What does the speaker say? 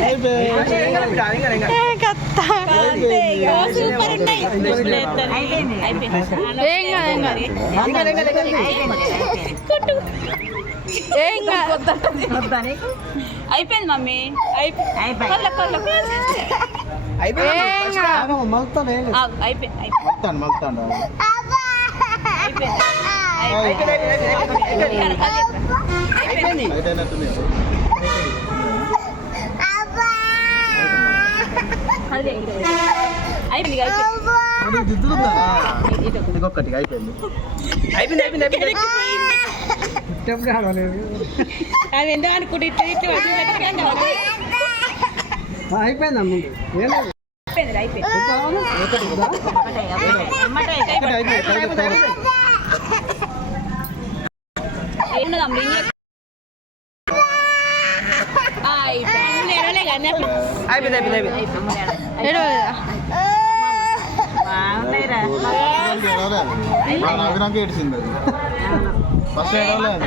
అయిపోయిందా? ఏం కాదు సూపర్ ఉంది. అయిపోయింది మమ్మీ. ఇంకొకటి అయిపోయింది. అది ఎందుకు అనుకుంటే అయిపోయిందా ముందు నాకు ఏడ్చింది ఫస్ట్ ఏడవలేదు.